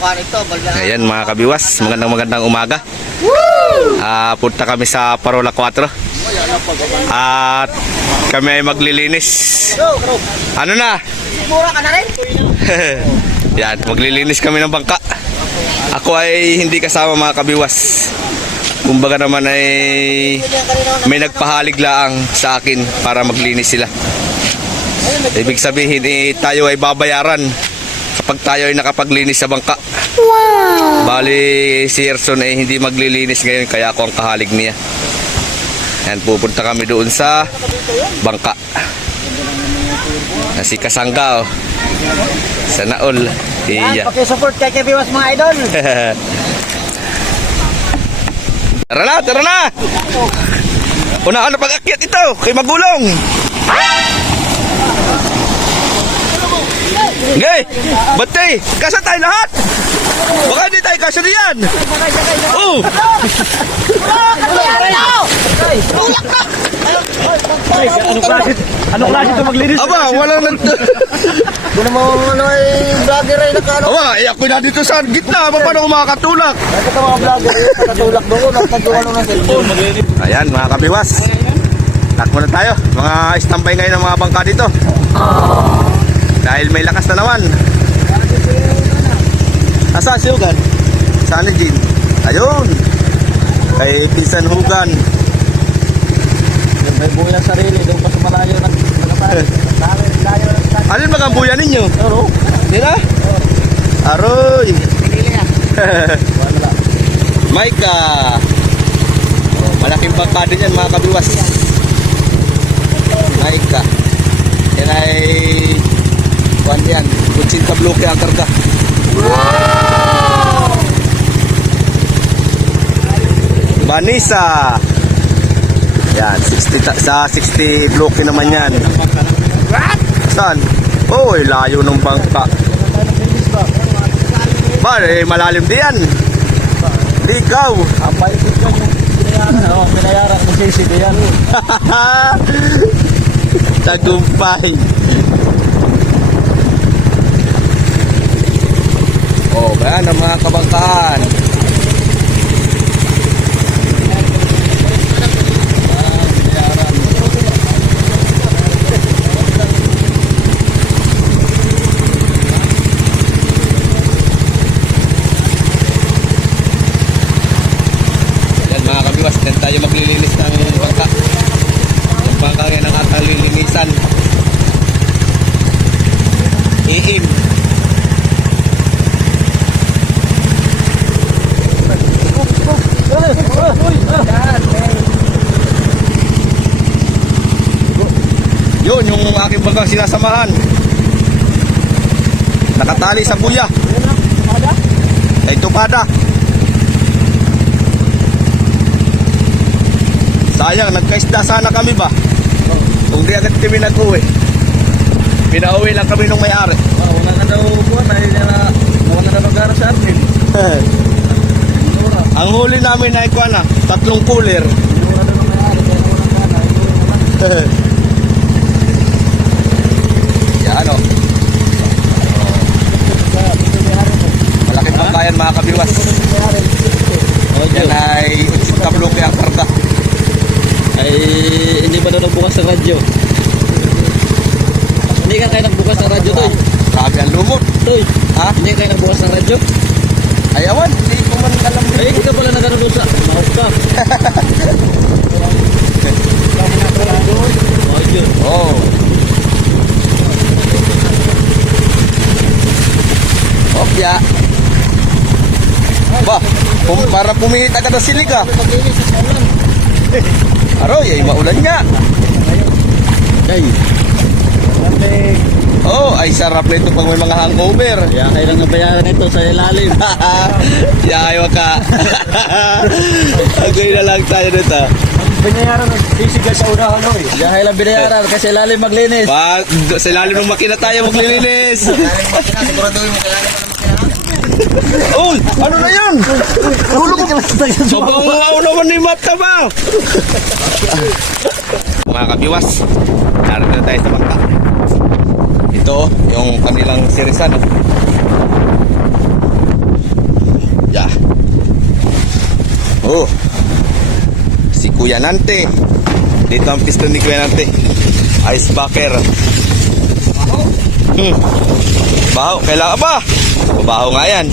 Ayan mga kabiwas, magandang umaga. Punta kami sa Parola 4. At kami ay maglilinis. Ano na? Mura ka na rin? Yan, maglilinis kami ng bangka. Ako ay hindi kasama mga kabiwas. Kumbaga naman ay may nagpahalig laang sa akin para maglinis sila. Ibig sabihin tayo ay babayaran kapag tayo ay nakapaglinis sa bangka. Wow! Bali si Erson ay hindi maglilinis ngayon kaya ako ang kahalig niya. Yan, pupunta kami doon sa bangka. Si Kasangga sa Naol. Iya. Pakisupport kay Kebiwas mga idol. Tara na! Unaan na pag-akyat ito kay Magulong. Ngay, batay, kasa tayo lahat. Baka hindi tayo kasa diyan. Oh. Anong klase ito maglinis? Aba, walang Doon mo ay vlogger ay nakano. Aba, ako na dito sa gitna. Paano ko makakatulak? Ito mga vlogger ay nakatulak doon. Nagtagulong ng cellphone. Ayan, mga kabiwas. Takbo na tayo. Mga standby ngayon ng mga bangka dito. Dahil may lakas na naman. Asa si Hugan? Saan ni Jean? Ayun. Kay Pinsan Hugan. May buhay ng sarili. Doon pa sa malayo ng nakapari. Ano yung mga buya ninyo? Oo. Hindi na? Aroy. Maika. Oh, malaking bangka din yan mga kabiwas. Maika. Yan ay kuwan yan. Kutsin ka bloke ang karga. Wow! Vanessa. Yan, 60 sa 60 bloke naman yan. Saan? Oh, layo ng bangka. Ba, malalim din yan. Ikaw. Ang paikot ka yung pinayaran. Oo, pinayaran ng sisig yan. Tagumpay. Oh, bayan ang mga kabangkahan. Yan tayo maglilinis ng bangka. Yung bangka rin ang ating lilinisan. Iim. Yun, yung aking bangka sinasamahan. Nakatali sa buya. Ay tupada. Sayang, nagkaisda sana kami ba? Kung di agad kami nag-uwi. Pinauwi lang kami nung may-ari. Wala ka daw buwan. Wala ka daw nag-aras sa atin. Ang huli namin ay kuwan na, 3 cooler. Wala daw may-ari. Yan ano. Malaking pangkayan mga kabiwas. Yan ay kabloke ang karga. Ay, hindi ba daw nagbukas ang radyo? Hindi ka kayo nagbukas ng radyo, Toy? Grabe ang lumot. Toy, Ha? hindi kayo nagbukas ng radyo? Ay awan, hindi ko man alam. Ay, hindi ka pala nagano'n sa mahok ka. Radyo. Oh. Opya. Ba, para pumihit agad ang siliga. Aroy, ay maulan nga. Ay, Oh, ay sarap na ito pag may mga hangover. kaya kayo lang nabayaran ito sa ilalim. Yahay ka. Agay na lang tayo nito. Binayaran ng sisigal sa unahan, Toy. Kaya lang binayaran kasi ilalim maglinis. Pa, sa ilalim ng makina tayo maglilinis. Uy, ano na yan? Hulog ka lang sa tayo. Mabangaw naman ni Mata ba? Mga kabiwas, narito na tayo sa bangka. Ito, yung kanilang sirisan. Yeah. Oh. Si Kuya Nante. Dito ang piston ni Kuya Nante. Ice bucker. Baho. Kailangan ba? Baho nga yan.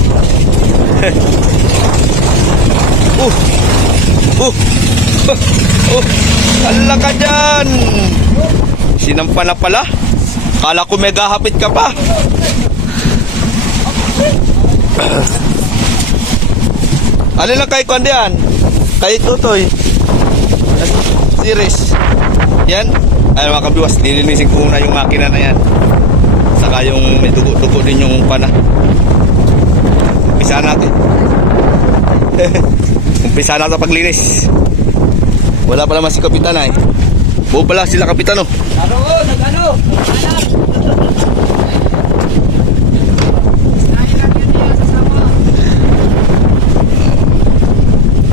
Ala ka dyan. Sinampa na pala. Kala ko may gahapit ka pa. Alin lang kay Kondian? Kay Tutoy. Series. Yan. Ay mga kabiwas, lilinisin ko muna yung makina na yan. Saka yung may dugo-dugo din yung pana. Umpisa natin. Umpisa natin paglinis. Wala pa naman si Kapitan ay. Buo pala sila Kapitan oh. Nag-ano?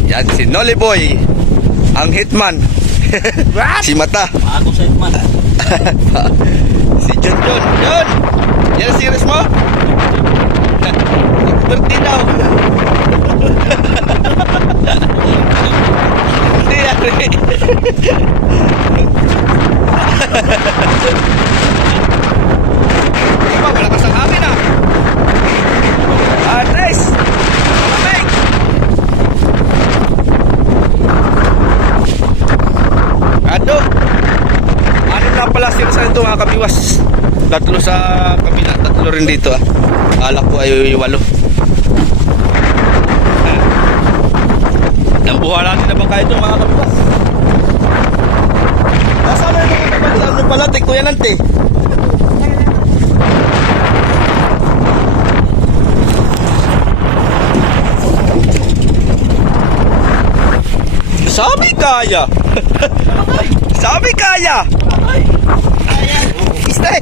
Yan si Nolly Boy. Ang hitman. Si Mata. Ako sa itman. Si John John. John! Yan ang series mo? Birthday daw. Hindi yan. Diba, malakas ang hangin ah. Nice! Malamig! Ado! Ano na pala series ito mga kabiwas? Tatlo sa kabila, tatlo rin dito ah. Akala ko ay 8. Nambuhan natin na ba kayo itong mga kabiwas? Nasaan na yung mga kabalitan nyo pala, Kuya Nante? Sabi kaya! Sabi kaya! Stay!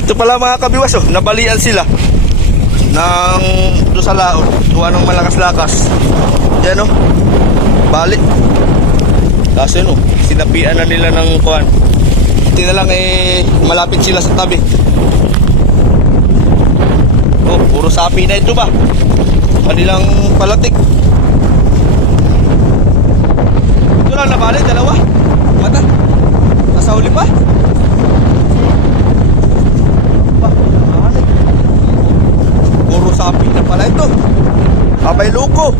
Ito pala mga kabiwas oh, nabalian sila ng doon sa laon, tuwa ng malakas-lakas. Yan oh, balik. Kasi no, sinapian na nila ng kuwan. Hindi na lang eh, malapit sila sa tabi. Oh, puro sapi na ito ba? Kanilang palatik. Ito lang nabalik, dalawa. Mata, nasa huli pa. Puro sapi na pala ito. Abay loko.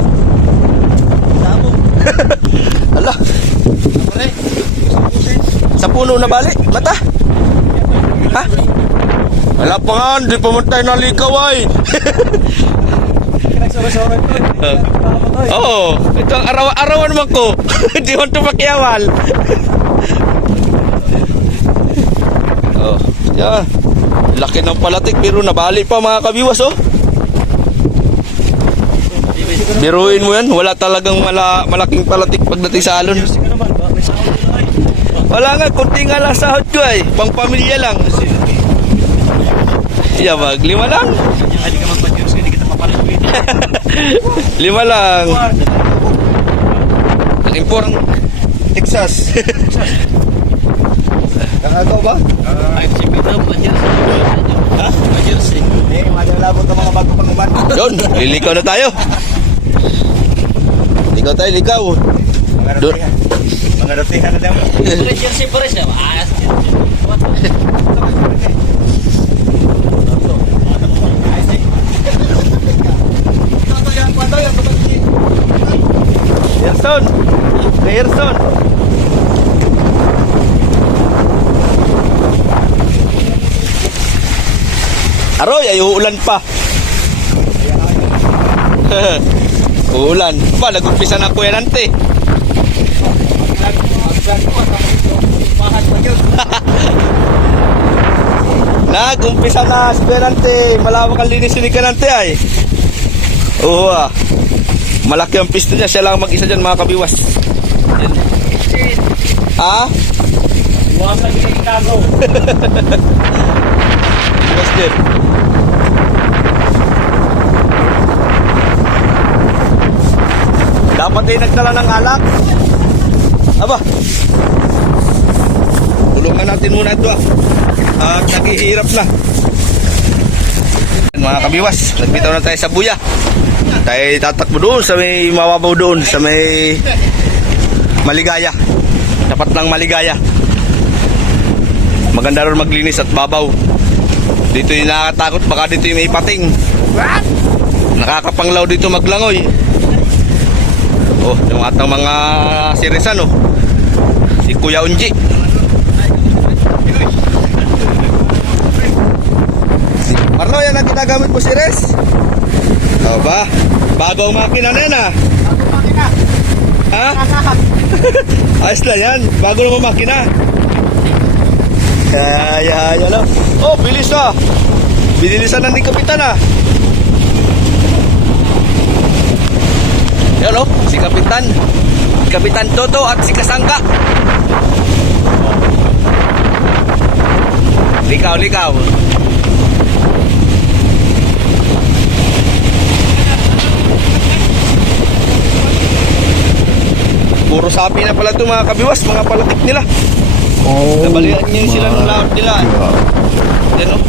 Ala. Sa puno na bali, Mata. Ha? Wala pa nga, hindi pa man tayo nalikaw ay. Oo, ito ang arawan man ko. Hindi mo ito makiawal. Oh, yan. Laki ng palatik pero nabali pa mga kabiwas oh. Biruin mo yan, wala talagang malaking palatik pagdating sa alon. Wala nga, kunti nga lang sahod ko ay, pang pamilya lang. Yeah, wag, 5 lang. Hindi ka magpa-cheers, hindi kita mapalit. 5 lang. Ang importante, Texas. Kakagaw ba? Ay, si Peter, pa-cheers. Ha? Pa-cheers eh. Eh, madalabot ang mga bago pang uman. Doon, lilikaw na tayo. Likaw tayo, likaw. Doon. Mga ratihan na daw. Pa-cheers eh, pares na. Ayas. Erson. Kay Erson. Aroy, ay uulan pa. Uulan. Ba, nag-umpisa na Kuya Nante. Nag-umpisa na si Kuya Nante. Malawak ang linis ni Kuya Nante ay. Oo ah. Malaki ang pisto niya. Siya lang mag-isa dyan mga kabiwas. Yan. Ha? Huwag lang ginagaw. Biwas din. Dapat ay nagdala ng alak. Aba. Tulungan natin muna ito ah. At naghihirap na. Mga kabiwas, nagbitaw na tayo sa buya. Tayo tatakbo doon sa may mawabaw doon, sa may Maligaya. Dapat lang Maligaya. Maganda ron maglinis at babaw. Dito yung nakakatakot, baka dito yung may pating. Nakakapanglaw dito maglangoy. Oh, yung atang mga sirisan, oh. Si Kuya Unji. Marlo, yan ang ginagamit mo si Res? O ba? Bago ang makina na yan, ah. Ha? Ayos na yan. Bago naman makina. Yan lang. Oh, bilis na. Binilisan na ni Kapitan, ah. Yan, oh. Si Kapitan. Kapitan Toto at si Kasangka. Likaw. Puro sapi na pala ito mga kabiwas, mga palatik nila. Oh, Nabalian niyo sila ng laot nila. Yan, oh.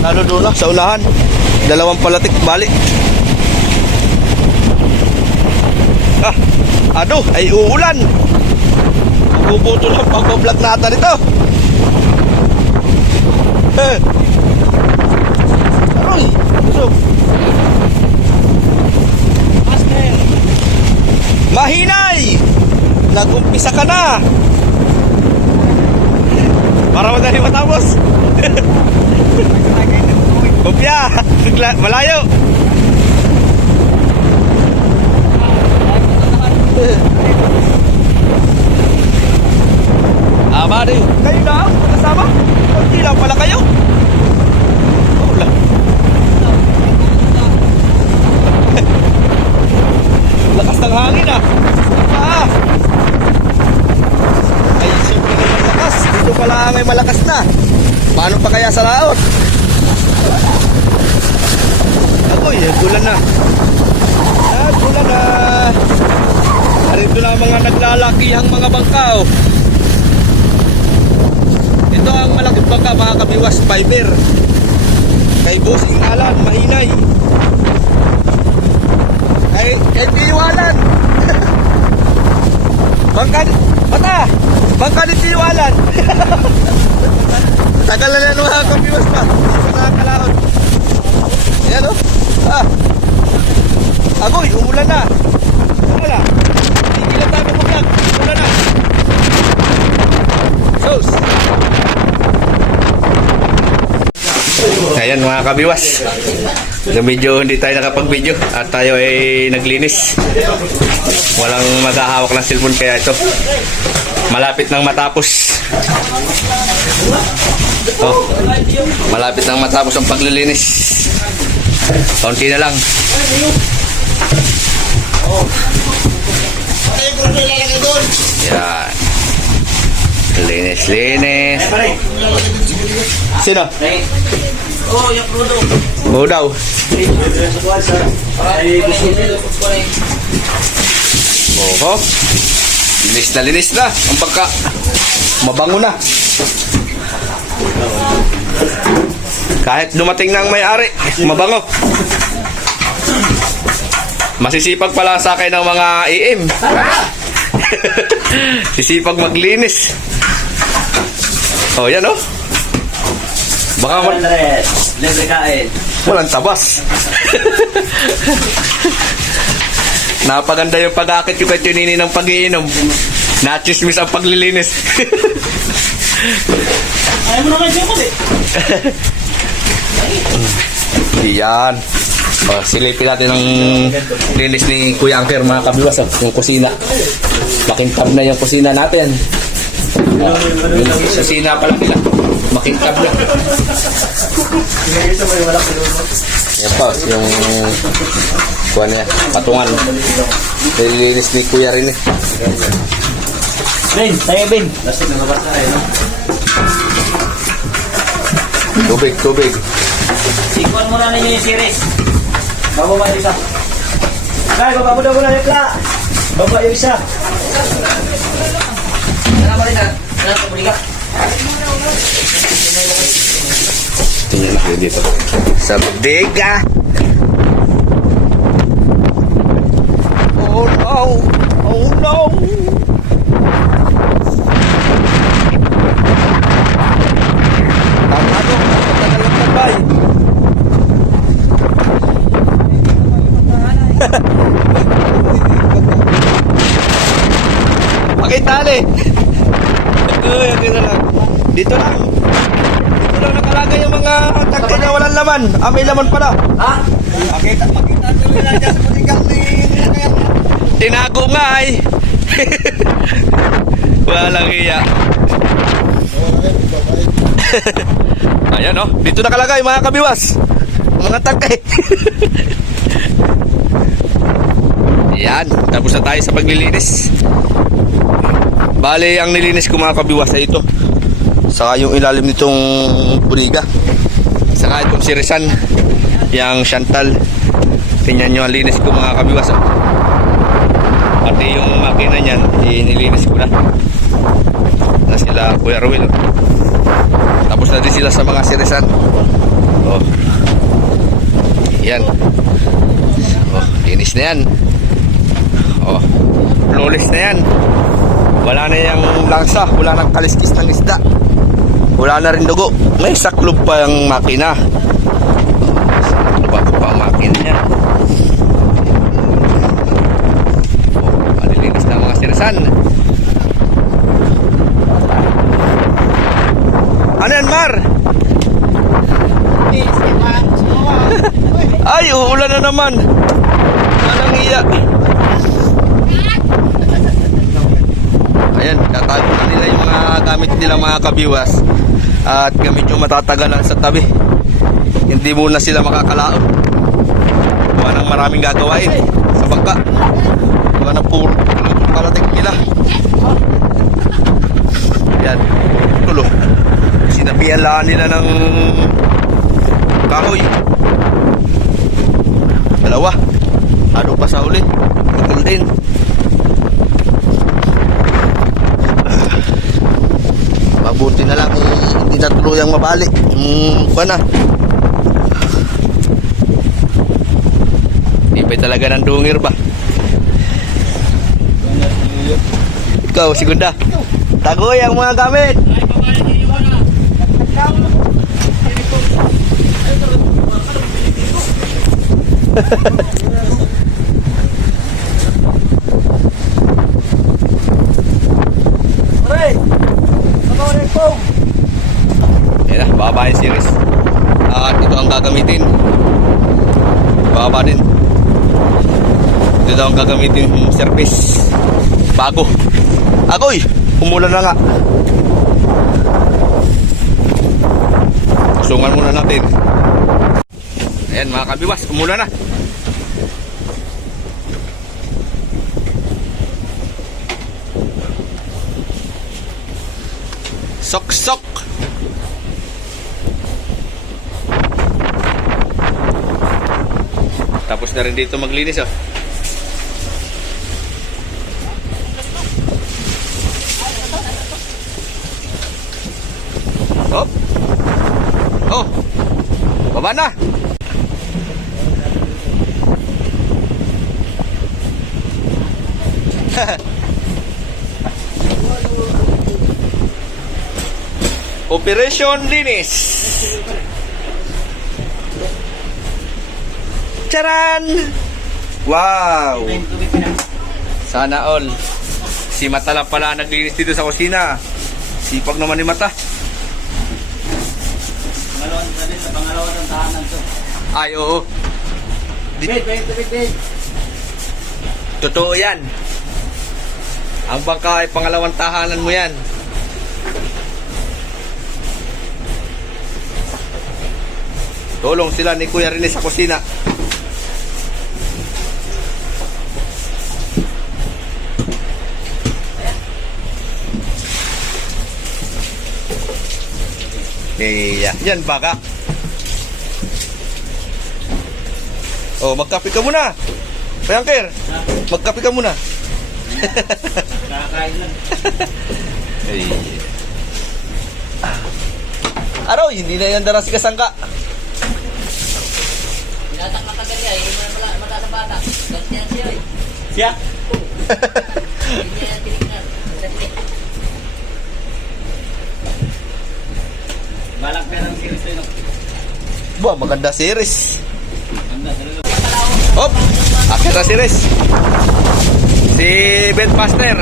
Lalo doon na, sa unahan. 2 palatik, balik. Ay uulan. Puputo ng pagbablog natin ito. Aroy, busog. Mahinay! Nag-umpisa ka na. Para madali matapos. Kupya, malayo. Aba din. Kayo na? Kasama? Hindi lang pala kayo. Wala. Lakas ng hangin, ah. Ay, simple naman lakas. Dito pala may malakas na. Paano pa kaya sa laot? Agoy, gulan na. Gulan na. Narito na ang mga naglalakihang mga bangka, oh. Ito ang malaking bangka, mga kabiwas, fiber. Kay Bossing Alan, mahinay. Kay Tiwalan. Bangka ni Tiwalan. Tagal na yan mga kabiwas pa. Nakakalaot. Ayan, oh. Agoy, umulan na. Umulan. Hindi lang tayo mag-vlog. Umulan na. Sos. Ayan mga kabiwas. Medyo hindi tayo nakapag-video at tayo ay naglinis. Walang maghahawak ng cellphone kaya ito. Malapit nang matapos. Oh, malapit nang matapos ang paglilinis. Kaunti na lang. Yan. Linis. Sino? Oh, yung Rudo. Oo daw. Oho. Linis na ang bangka. Mabango na. Kahit dumating na ang may-ari, mabango. Masisipag pala sa akin ng mga EM. Sisipag maglinis. Oh, yan, oh. Baka Libre kain. walang tabas. Napaganda yung pag-akit yung kay Tinini ng pag-iinom. Nachismis ang paglilinis. Ayaw mo naman siya ko eh. Yan. Silipin natin ang linis ni Kuya Angker, mga kabiwas, yung kusina. Makintab na yung kusina natin. Yung kusina pala nila. Makintab na. Yan pa, yung kuha niya, patungan. Nililinis ni Kuya rin eh. Ben, tayo Ben. Lastik na mabasa eh, no? Tubig. Ikuan mo na ninyo yung series. Bago ba yung isa? Kaya, baba mo na yung pla. Baba yung isa. Salamat rin na. Salamat ka, Buliga. Tingnan na. natin dito. Sa bodega. Oh no! Oh no! Ano? Matagal ang tambay. Pakitali. Dito lang. Dito lang. Dito lang nakalagay yung mga tangke na walang laman. Ah, may laman pala. Ha? Makita nila dyan sa putikang ni Tinago nga ay. Walang iya. Ayan oh. Dito nakalagay mga kabiwas. Mga tangke. Yan. Tapos na tayo sa paglilinis. Bale, ang nilinis ko mga kabiwas ay ito. Saka yung ilalim nitong buriga. Saka itong sirisan. Yang Chantal. Tingnan nyo ang linis ko mga kabiwas. Oh. Pati yung makina niyan, nilinis ko na. Na sila Kuya Ruel. Tapos na din sila sa mga sirisan. Oh. Yan. Oh, linis na yan. Oh. Flawless na yan. Wala na yung langsa, wala nang kaliskis ng isda. Wala na rin dugo. May saklob pa yung makina. Saklob pa ang makina niya. Oh, malilinis na mga sirisan. Ano yan, Mar? Ay, uulan na naman. Walang iya. Ayan, tatago na nila yung mga gamit nila mga kabiwas. At gamit yung matatagalan sa tabi. Hindi muna sila makakalaot. Gawa ng maraming gagawain sa bangka. Gawa ng puro palatik nila. Ayan, tulo. Sinabihan lang nila ng kahoy. Dalawa. Ano pa sa uli? Tukol din. Mabuti na lang hindi na tuluyang mabali. Kuha na. Ibay talaga ng dungir ba? Ikaw, Segunda. Tagoy ang mga gamit. Yan na, baba yung series. At ito ang gagamitin. Baba din. Ito ang gagamitin service. Bago. Agoy! Umulan na nga. Sungan muna natin. Ayan mga kabiwas, umulan na. Sok-sok. Tapos na rin dito maglinis oh. Oh. Oh. Baba na. Operation Linis. Charan! Wow! Sana all. Si Mata lang pala naglinis dito sa kusina. Sipag naman ni Mata. Pangalawang ng tahanan to. Ay, oo. Wait. Totoo yan. Ang bangka ay pangalawang tahanan mo yan. Tulong sila ni Kuya Rene sa kusina. Yan baka. Oh, magkape ka muna. Payangker, magkape ka muna. Nakakain lang. Aroy, hindi na yan dara si kasangka. Tatak na kagad yan. Hindi mo na mataas ang bata. Ganyan siya eh. Siya? Hindi niya tinignan. Balak ka ng series tayo. Ba, maganda series. Ganda, talaga. Hop! Akit na series. Si Ben Pastor.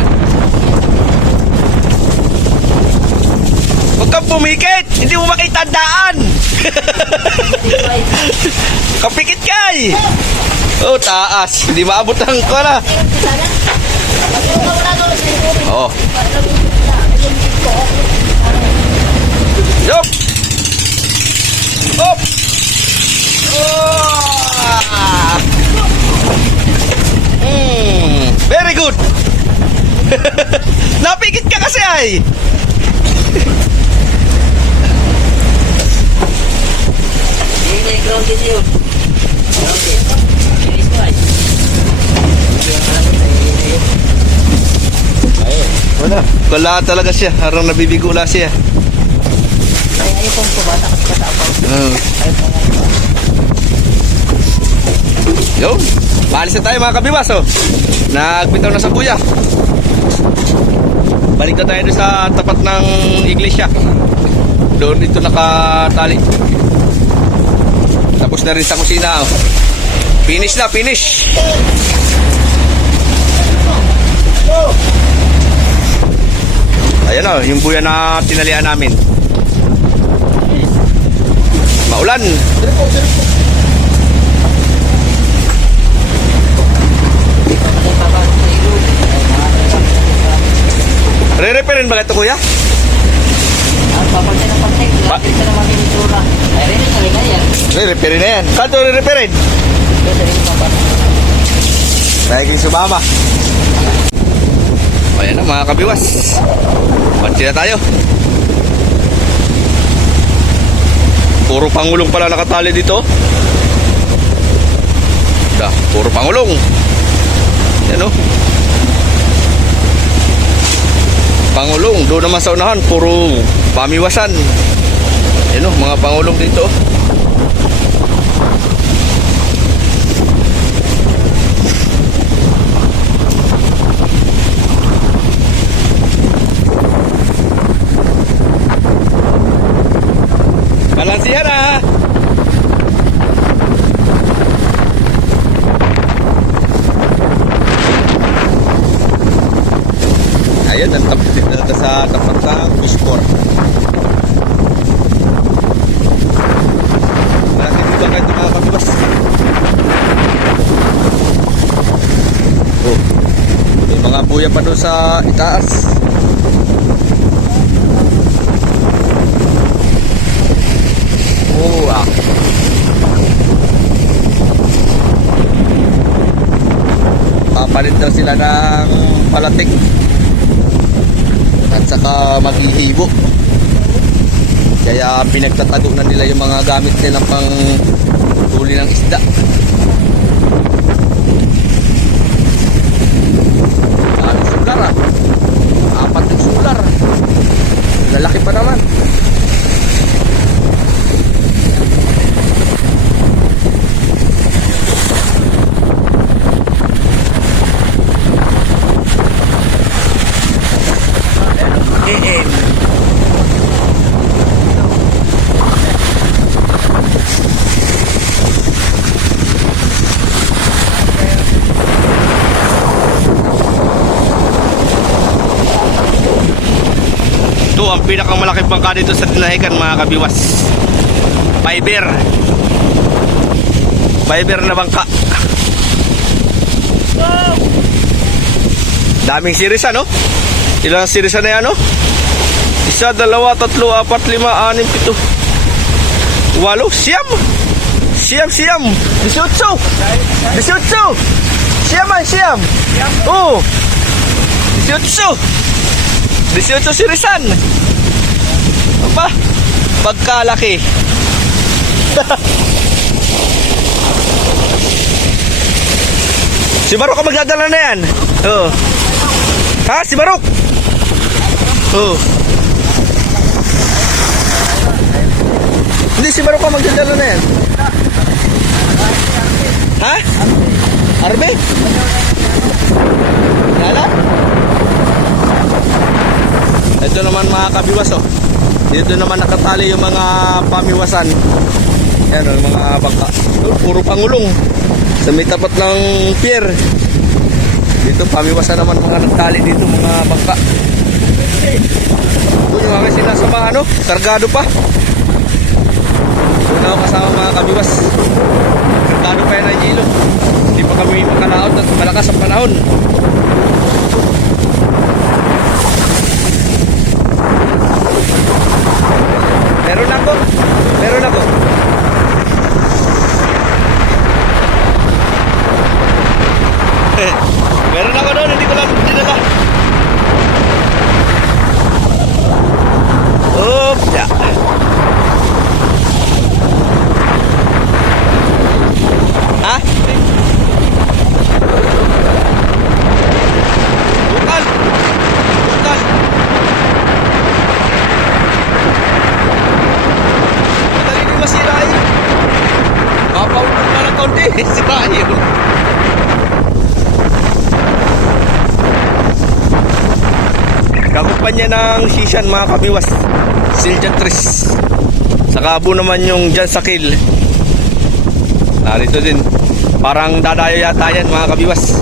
Huwag kang pumikit! Hindi mo makita ang daan! Kapikit kay! Oh, taas. Hindi maabot ang ko na. Oh. Yup! Hop! Oh! Very good! Napikit ka kasi ay! Hindi na yung grounded yun. Grounded. Finish mo ay. Wala. Wala talaga siya. Harang nabibigo lang siya. Ay, ayaw pong kubata kasi katapaw. Ayaw pong kubata. Yo, paalis na tayo mga kabiwas, oh. Nagbitaw na sa kuya. Balik na tayo doon sa tapat ng iglesia. Doon dito nakatali. Tapos na rin sa kusina, oh. Finish na, finish. Ayan, oh, yung buya na tinalian namin. Maulan. Re-repairin ba ito, kuya? Ang papagay ng pagtay. Lapit ka naman yung itsura. Ay, rin yung halika yan. Re-repairin na yan. Kanto re-repairin? Kasi rin yung papagay. Naging sumama. Ayan na mga kabiwas. Pansin na tayo. Puro pangulong pala nakatali dito. Puro pangulong. Yan o. Pangulong. Doon naman sa unahan, puro pamiwasan. Yan o, mga pangulong dito. Balansihan ha. Ayun, nagtapos na sa tapat ng Bispor. Malaking iba kayo mga kabibas. Oh, may mga buya pa doon sa itaas. Oh, papalit daw sila ng palatik at saka maghihibo. Kaya pinagtatago na nila yung mga gamit nilang pang huli ng isda. Ang sular ah. 4 yung sular. Lalaki pa naman. Ito ang pinakamalaking bangka dito sa Dinahican mga kabiwas. Fiber na bangka. Daming series ano? Ilang series na yan no? 1, 2, 3, 4, 5, 6, 7, 8, 9, 10, 11, 12, 18, 18 oh 18 sirisan. Apa? Pagkalaki. Si Barok ang magdadala na yan. Oh. Ha? Si Barok? Oh. Hindi, si Barok ang magdadala na yan. Ha? Arbe? Lala? Ito naman mga kabiwas oh. Dito naman nakatali yung mga pamiwasan. Yan oh, mga bangka. Puro pangulong. Sa may tapat ng pier. Dito pamiwasan naman mga nagtali dito mga bangka. Doon yung mga sinasama ano, kargado pa. Doon ako kasama mga kabiwas. Kargado pa yan ang hilo. Hindi pa kami makalaot at malakas ang panahon. Meron ako. Meron ako. Meron ako doon, hindi ko lang dinala. Oop, ya. Ha? Bukal. Bukal. Madali din masira eh. Mapaulog na ng kaunti. Sira yun. Kakumpanya ng Shishan mga kabiwas. Siljan Tris. Sa kabo naman yung dyan sa kill. Narito din. Parang dadayo yata yan mga kabiwas.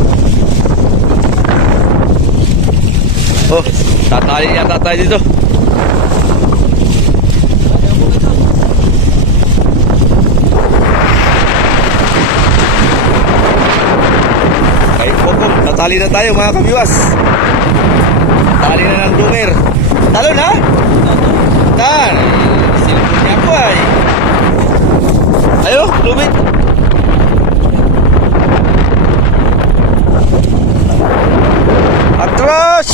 Oh, tatali yata tayo dito. Ay, pokom. Tatali na tayo mga kabiwas. Tali na ng dunger. Talo na? Tan. Silipon niya ako ay. Ayo, lumit. Atras!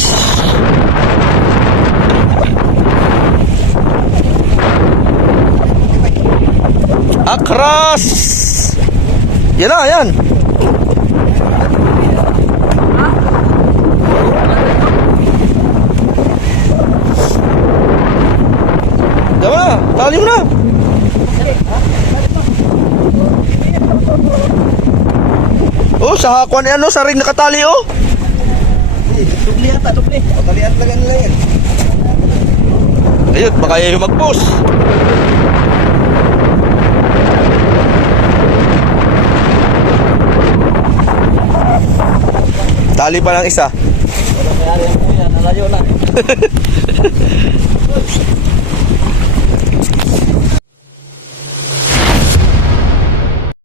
Akras! Yan na, yan. Diyan na, tali mo na. Oh, sa hakuan ano, sa ring nakatali oh. Dubli yata, dubli. Pagkalian lang nila yan. Ayun, baka yung mag-post. Tali pa lang isa. Wala mayari ang kuya, nalayo na.